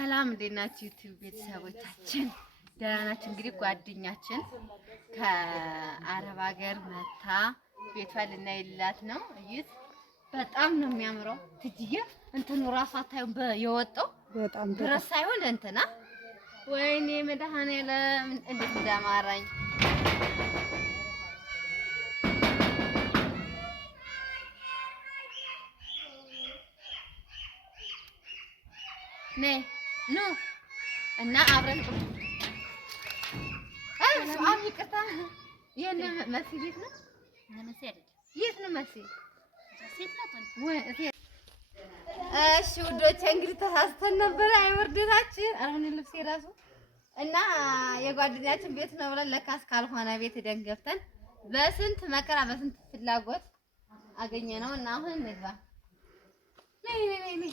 ሰላም እንዴት ናችሁ? ዩቲዩብ ቤተሰቦቻችን ደህና ናችሁ? እንግዲህ ጓደኛችን ከአረብ ሀገር መታ ቤቷን ልናይላት ነው። እዩት፣ በጣም ነው የሚያምረው። ትጅዬ እንትኑ ራሱ አታዩም? የወጣው በጣም ድረስ ሳይሆን እንትና ወይኔ መድኃኔዓለም እንዴት እንዳማራኝ። ነይ ኑ እና አብረን ይቅርታ፣ የእነ መሲ ቤት ነው። መሲ አይደለም፣ የት ነው መሲ? እሺ ውዶቼ፣ እንግዲህ ተሳስተን ነበረ። አይወርድታችን አሁን ልብሴ ራሱ እና የጓደኛችን ቤት ነው ብለን ለካስ ካልሆነ ቤት ሄደን ገብተን በስንት መከራ በስንት ፍላጎት አገኘነው እና አሁን እንግባ። ነይ ነይ ነይ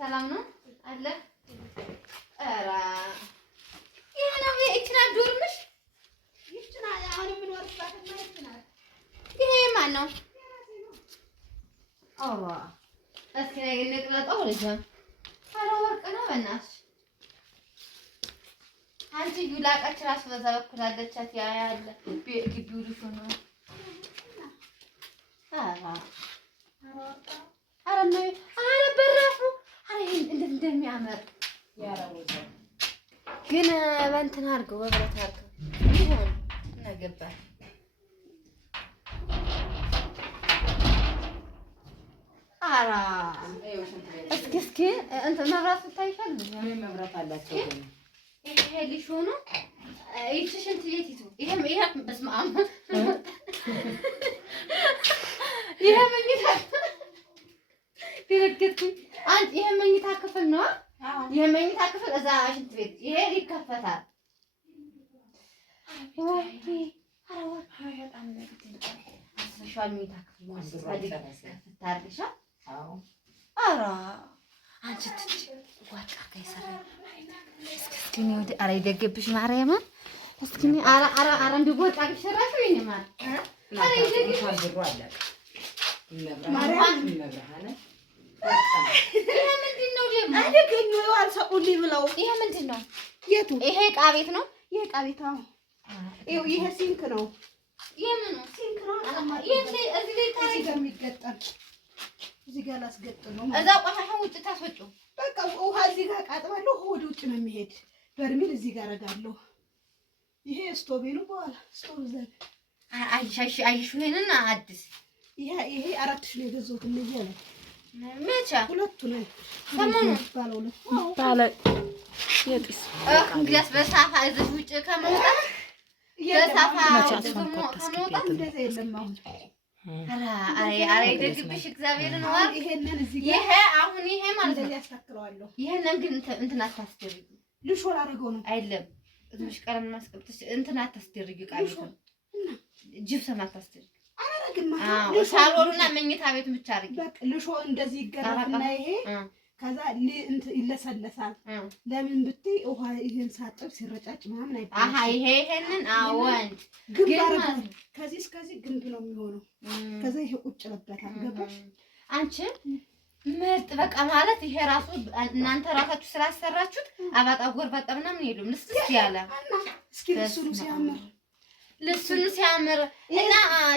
ሰላም ነው አለ። ኧረ ይሄ ነው ይችና ዶርምሽ ይችና አሁን የምንወርባት ነው ይችና። ይሄ ማን ነው? አዋ እስኪ ነቅለጣው ልጅ ኧረ ወርቅ ነው በእናትሽ። አንቺ ዩላቃች ራስ በዛ በኩል አለቻት። ያ ያለ ግቢው ልጅ ነው። ኧረ በራፉ እንዴት እንደሚያምር ግን በእንትን አድርገው በብረት አድርገው ይሆን ነገባል። ኧረ እስኪ እንትን መብራት ታይሻል? መብራት አላቸው። ይሄ ልጅ ሆኖ ይቺ ሽንት ቤት ይቱ ይሄ በስመ አብ ይሄ መኝታ ይረግጥኝ አንተ ይሄ መኝታ ክፍል ነው። ይሄ መኝታ ክፍል እዛ ሽንት ቤት ይሄ ይከፈታል። ወይ አረዋ በጣም ለግድ አስሻል መኝታ ክፍል ነው ታርግሻ። አዎ አራ አንቺ ትጭ ወጣ ከይሰራ እስኪ ነው ወደ አረ ይደገብሽ ማርያም እስኪ ነው አረ እንዲወጣ ከሰራሽ ወይ ነው ማለት አረ ይደገብሽ አድሮ አለ ማርያም ይመብራሃለ። ይሄ ምንድነው ደግሞ አደገኙ አልሰቁልኝ ብለው ይሄ ምንድነው? የቱ ይሄ ዕቃ ቤት ነው። ይሄ ዕቃ ቤት ነው። ይሄ ሲንክ ነው። የምን ነው ሲንክ ነው? ይሄ እዚህ ላይ ታሪክ የሚገጠም እዚህ ጋር ላስገጥም ነው። እዛ ቆሻሻውን ውጭ ታስወጪው። በቃ ውሃ እዚህ ጋር ቃጥባለሁ። ወደ ውጭ ነው የሚሄድ። በርሚል እዚህ ጋር አደርጋለሁ። ይሄ ስቶቭ ነው። በኋላ ስቶቭ ዘግ አይሽ ይሄንን አዲስ ይሄ 4000 ነው የገዛሁት። እንደዚህ አለ መቻ ሁለቱ ነው ሰሞኑን ባለ የጥስ እንግዲያስ በሳፋ እዚህ ውጭ ከመውጣት በሳፋ ከመውጣት እንደዚህ የለም። አሁን አረ ይደግብሽ እግዚአብሔርን ነው። ይሄንን እዚህ ጋር ይሄ አሁን ይሄ ማለት ነው ያስተካክለዋለሁ። ይሄንን ግን እንትን አታስደርጊ። ልሾላ አደረገው ነው አይደለም። ትንሽ ቀለም ማስቀብጥሽ እንትን አታስደርጊ። ቃል ነው ጅብሰም አታስደርጊ። ሳሎንና መኝታ ቤት ብቻ አድርጊ። በቃ ልሾ እንደዚህ ይገረፍና ይሄ ከዛ እንትን ይለሰለሳል። ለምን ብትይ ውሃ ይሄን ሳጥብ ሲረጫጭ ምናምን አይባልም። አሃ ይሄንን ወንድ ግንብ ከዚህ እስከዚህ ግንብ ነው የሚሆነው። ከዛ ይሄ ቁጭ ለበታል። ገባሽ አንቺ? ምርጥ በቃ ማለት ይሄ ራሱ እናንተ ራሳችሁ ስላሰራችሁት አባጣ ጎርባጣ ምናምን የለም። ልስልስ ያለ እስኪ ልሱኑ ሲያምር ልሱኑ ሲያምር እና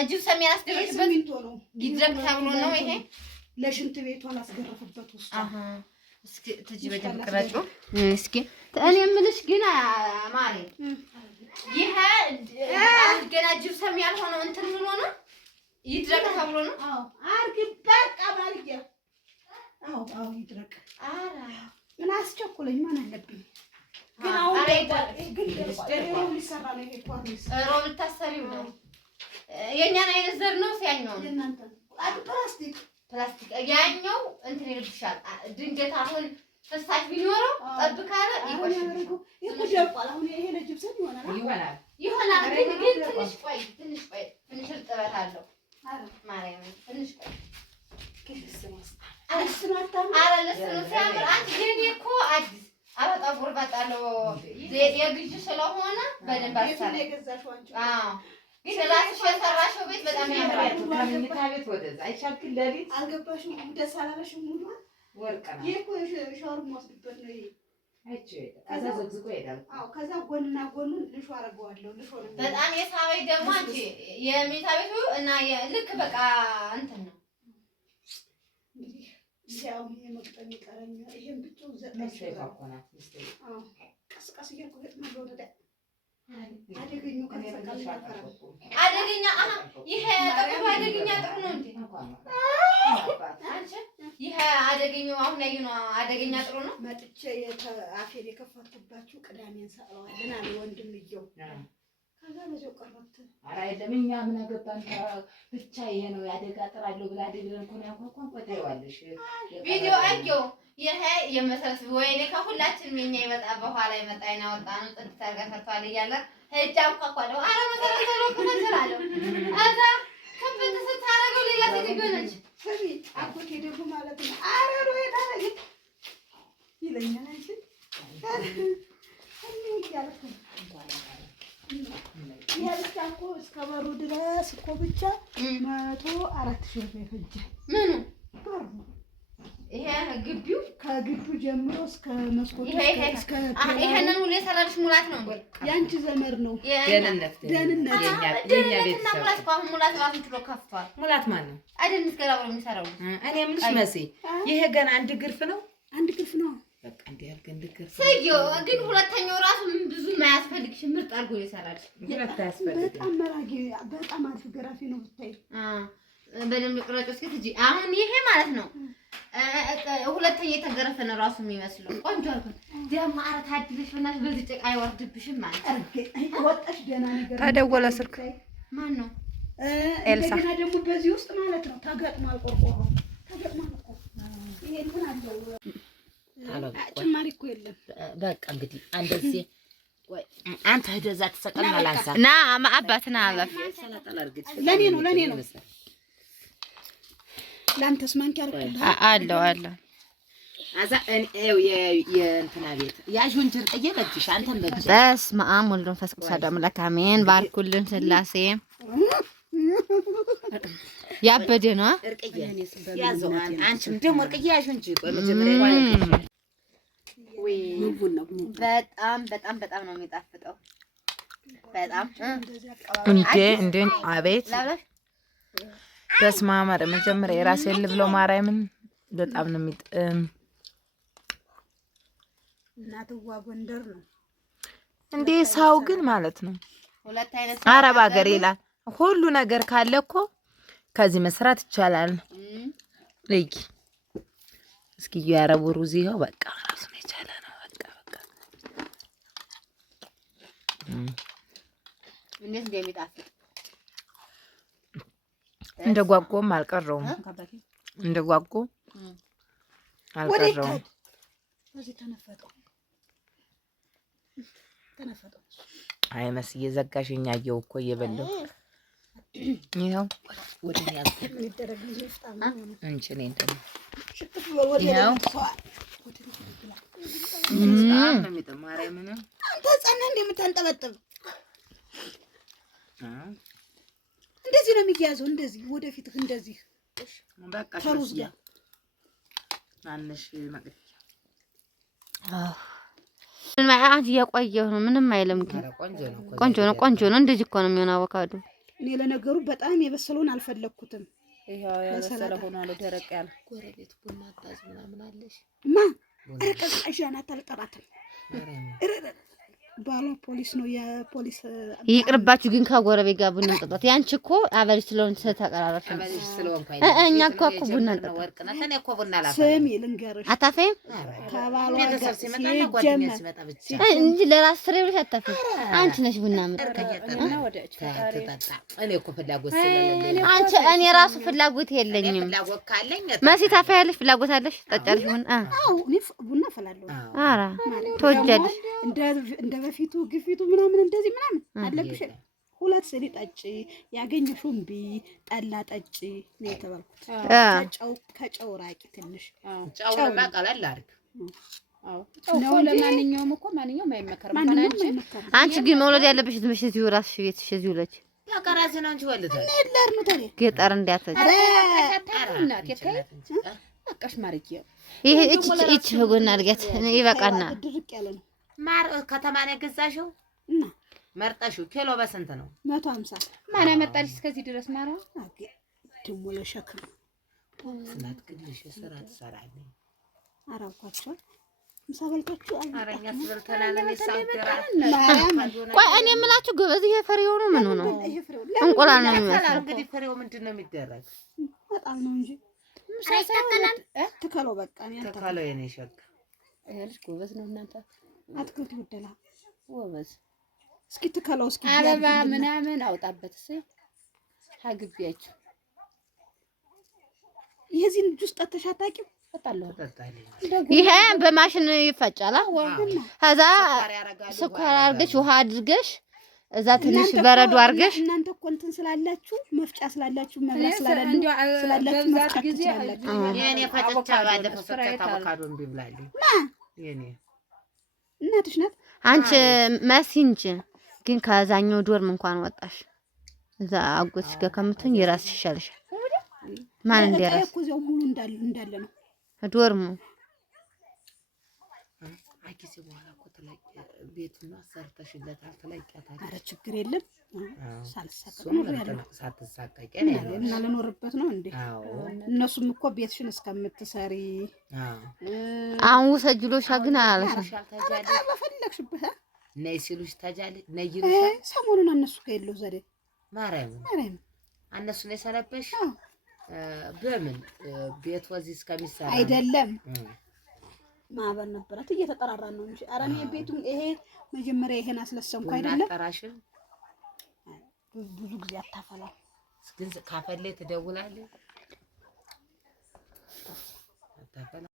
ጅብሰም ያስደረግበት ይድረግ ተብሎ ነው። ይሄ ለሽንት ቤቷን አስገረፈበት ውስጥ እስኪ ትጂ በደንብ ቅረጩ። እስኪ እኔ የምልሽ ግን ማሪ ይሄ ገና ጅብሰም ያልሆነው እንትን ብሎ ነው ይድረግ ተብሎ ነው። አዎ አርግ በቃ ባልየ አዎ ይድረግ። አራ ምን አስቸኩለኝ ማን አለብኝ ግን አሁን ግን ደሬሮ ሊሰራ ነው። ይሄ ኳርኒስ ሮም ታሰሪው ነው። የኛን አይነት ዘር ነው ሲያኛው እናንተ ፕላስቲክ ያኛው እንትን ይልብሻል። ድንገት አሁን ፈሳሽ ቢኖረው ጠብ ካለ ይቆሽሻል። ይቆሽሻል። አሁን ይሄ ለጅብሰም ይሆናል ግን ትንሽ እርጥበት አለው። ማርያም ትንሽ ቆይ ለስኑ ሲያምር አንቺ ግን እኮ አዲስ አበጣ ጎርባጣለው የግዥ ስለሆነ በደንብ አሰራ። አዎ ግን ራስሽ የሰራሽው ቤት በጣም ያምራል። ከመኝታ ቤት ወደዛ አይሻልክም? ለሊት አልገባሽም? ደስ አላለሽም? ሙሉ ወርቅ ነው። ይሄ እኮ ሻወር የምወስድበት ነው። ይሄ አይቼ ከዛ ዘግዝቆ ይሄዳል። አዎ ከዛ ጎንና ጎኑን ልሾ አደርገዋለሁ። ልሾ ነው በጣም የሳበኝ ደግሞ አንቺ የመኝታ ቤቱ እና ልክ በቃ እንትን ነው ያው የመቅጠም ይቀረኛል። ይሄን ብቻው ዘጠኝ ይፋቆናል። አዎ ቀስቀስ እያልኩ ገጥማለሁ ወደ አደገኛው አደገኛ ይሄ ጥሩ አደገኛ ጥሩ ነው እንዴ? አንቺ ይሄ አደገኛው አሁን ላይ ነው አደገኛ ጥሩ ነው። መጥቼ አፌር የከፈትኩባችሁ ቅዳሜን ሰራዋልና አለ ወንድምየው። ከዛ በዚያው ቀረብት። ኧረ አይደለም እኛ ምን አገባን ብቻ ይሄ ነው ያደጋ ጥራለሁ ብላ አይደለም እኮ ነው ያንኳኳን ቆጣይዋለሽ ቪዲዮ አየው ይሄ የመሰረት ወይኔ ከሁላችንም የኛ ይመጣ በኋላ ይመጣ አይናወጣ ነው ጥንት ታርጋ ፈርቷል እያለ ሄጃም ቋቋለው አረ መሰረት ነው ከመሰራለው አዛ ከፈተ ስታረገው ሌላ ሴት ይገነች ሰሚ አጎቴ ደግሞ ማለት ነው አረ ነው የታረገ ይለኛል አንቺ ያለኩ ያልኩ እኮ እስከ በሩ ድረስ እኮ ብቻ 104,000 ብር ይፈጅ ምኑ በሩ ይሄ ግቢው ከግቢው ጀምሮ እስከ መስኮቱ እስከ ይሄንን ሁሉ የሰራልሽ ሙላት ነው ያንቺ ዘመር ነው። ደህንነት የኛ ቤተሰብ ሙላት አሁን ሙላት ራሱ ትሎ ከፍቷል። ሙላት ማን ነው? አይደንስ ገራው የሚሰራው እኔ ምንሽ መሲ ይሄ ገና አንድ ግርፍ ነው። አንድ ግርፍ ነው በቃ እንዴ ያልከ እንደ ግርፍ ሰዮ ግን ሁለተኛው ራሱ ብዙ ማያስፈልግሽ ምርጥ አድርጎ ይሰራል። ሁለት ያስፈልግ በጣም መራጊ በጣም አሪፍ ገራፊ ነው ብታይ በደንብ ቅረጮ እስኪ ትጂ አሁን ይሄ ማለት ነው ሁለተኛ የተገረፈ ነው ራሱ የሚመስለው ቆንጆ አልኩ ደማ አራት አድልሽ በእናትሽ በዚህ ጭቃ አይወርድብሽም ማለት ወጣሽ ደህና ነገር ተደወለ ስልክ ማን ነው ኤልሳ እንደገና ደግሞ በዚህ ውስጥ ማለት ነው ተገጥሟል ቆርቆሮ ተገጥሟል እኮ ይሄ እንትን አለው ጭማሪ እኮ የለም በቃ እንግዲህ አንደዚህ ወይ አንተ ሄደዛ ተሰቀል ማላንሳ ና አባትና አለፍ ለኔ ነው ላንተስ ማንኪ አለው አዛ እኔው የእንትና ቤት ያጁን ትርቀየ በግሽ አንተም በግሽ በስመ አብ ወወልድ ወመንፈስ ቅዱስ አሐዱ አምላክ አሜን። ባርኩልን ስላሴ ያበደ ነው እርቀየ ያዘው አንቺም ደግሞ እርቀየ ያጁን ቆይ መጀመሪያ ወይ በጣም ነው የሚጣፍጠው። በጣም እንዴ አቤት በስመ አብ መጀመሪያ የራሴን ልብለው ማርያምን በጣም ነው የሚጥም እናትዋ ጎንደር ነው እንዴ ሳው ግን ማለት ነው ሁለት አይነት አረብ ሀገር ይላል ሁሉ ነገር ካለ እኮ ከዚህ መስራት ይቻላል። ልጅ እስኪ ያረቡ ሩዝ ይኸው በቃ ራሱ ነው ይቻላል ነው በቃ እንዴት እንደሚጣፍጥ እንደ ጓጎም አልቀረውም እንደ ጓጎ አልቀረውም እዚህ ተነፈጠው አይ መስዬ ዘጋሽኝ አየው እኮ እየበላሁ ይኸው ወደኛ ይደረግ ይፍጣም እንቺ ነኝ ደግሞ ሽጥፍ ወደ ነው የሚጠማረኝ ምን አንተ ጻና እንደምታንጠበጥብ እንደዚህ ነው የሚያዘው እንደዚህ ወደፊት እንደዚህ በቃ ተሩዝ ያ ማንሽ ማግኘት ምን ማለት እያቆየሁ ነው ምንም አይልም ግን ቆንጆ ነው እንደዚህ እኮ ነው የሚሆነው አቮካዶ እኔ ለነገሩ በጣም የበሰለውን አልፈለኩትም ይሄው ያበሰለ ሆኗል ደረቅ ያለ ጎረቤት ቡና አጣዝ ምናምን አለሽ ረቀቅ አሻና ተልጠራተም ባሏ ፖሊስ ነው የፖሊስ ይቅርባችሁ ግን ከጎረቤት ጋር ቡና እንጠጣት ያንቺ እኮ አበል ስለሆነ ተተቀራራሽ አበልሽ ስለሆንኩ እኛ እኮ ቡና እንጠጣ ወርቅና እኔ እኮ ቡና ላፈ ስሚ ልንገርሽ አታፈይም ከባሏ ጋር ሲመጣ ጓደኛ ሲመጣ ብቻ እንጂ ለራስ ስሬ ብለሽ አታፈይም አንቺ ነሽ ቡና እና ወደ ተጣጣ እኔ እኮ ፍላጎት ስለሌለኝ አንቺ እኔ ራሱ ፍላጎት የለኝም ፍላጎት ካለኝ መሲ ታፈያለሽ ፍላጎት አለሽ ጠጫለሽ ቡና አዎ እኔ ቡና ፈላለሁ ኧረ ተወጃለሽ እንደ በፊቱ ግፊቱ ምናምን እንደዚህ ምናምን አለብሽ ሁለት ስኒ ጠጪ ያገኘሽው እምቢ ጠላ ጠጪ ነው የተባልኩት ከጨው ራቂ ትንሽ ጨውማ ቀለል አድርግ አዎ ለማንኛውም እኮ ማንኛውም አይመከርም። አንቺ ግን መውለድ ያለብሽ ትንሽ እዚሁ እራስሽ ቤትሽ እዚሁ ለች ያቀራስ ነው እንጂ ወልደህ ገጠር እንዳትሄጂ። በቃሽ ማርዬ፣ ይሄ እቺ ጎና አድርጊያት ይበቃና። ድርቅ ያለ ነው ማር ከተማ ነው የገዛሽው? መርጠሽው ኪሎ በስንት ነው? 150 ማን ያመጣልሽ እስከዚህ ድረስ ማራ? ደግሞ ለሸክም ስናት ግልሽ ስራ ትሰራለህ። አራኳቸው ምሳ በልታችሁ አረኛ ስለተናለ ለሳውደራ ቆይ እኔ የምላችሁ ጎበዝ ይሄ ፍሬው ነው ምን ነው? እንቁላል ነው የሚመስለው። እንግዲህ ፍሬው ምንድነው የሚደረግ? በጣም ነው እንጂ ምሳ ሳይተከላል ትከለው በቃ ነው ተከለው የኔ ሸክ እህልሽ ጎበዝ ነው እናንተ አትክልት ይወደላ ጎበዝ። እስኪ ትከለው እስኪ አበባ ምናምን አውጣበት እሺ ሀግቢያችሁ የዚህን ጁስ ጠጥተሽ አታውቂም? ይሄ በማሽን ይፈጫል። ከዛ ስኳር አድርገሽ ውሃ አድርገሽ እዛ ትንሽ በረዶ አድርገሽ እናንተ እኮ እንትን ስላላችሁ መፍጫ ስላላችሁ መብላት ስላላችሁ መፍጫ ጊዜ የኔ ፈጨቻ ባለፈው ፈጨቻ አቮካዶ እንብላልኝ የኔ እናትሽ ናት። አንቺ መሲ እንጂ ግን ከዛኛው ዶርም እንኳን ወጣሽ እዛ አጎትሽ ጋር ከምትሆኝ የራስሽ ይሻልሻል። ማን እንደራስ እኮ እዛው ሙሉ እንዳለ ነው ዶርሙ። አኪስ በኋላ እኮ ተለቅ ቤቱን አሰርተሽለታል ተለቅያታል። ኧረ ችግር የለም ሳልሳቀቅ ነው ያለው። ሳትሳቀቂ እና ለኖርበት ነው እንዴ? እነሱም እኮ ቤትሽን እስከምትሰሪ አሁን ወሰጅሎሻ ግን አላለሽም። በፈለግሽበት ነይ ሲሉሽ ታጃለ ነይ ይሉሻል። ሰሞኑን እነሱ ከየለው ዘዴ ማርያም እነሱ ነው የሰለበሽ። በምን ቤት ወዚህ እስከሚሰራ አይደለም ማህበር ነበራት እየተጠራራን ነው እንጂ ኧረ እኔ ቤቱን ይሄ መጀመሪያ ይሄን አስለሰምኩ አይደለም። አጠራሽን ብዙ ጊዜ አታፈላም ግን ካፈለ ትደውላለህ አታፈላ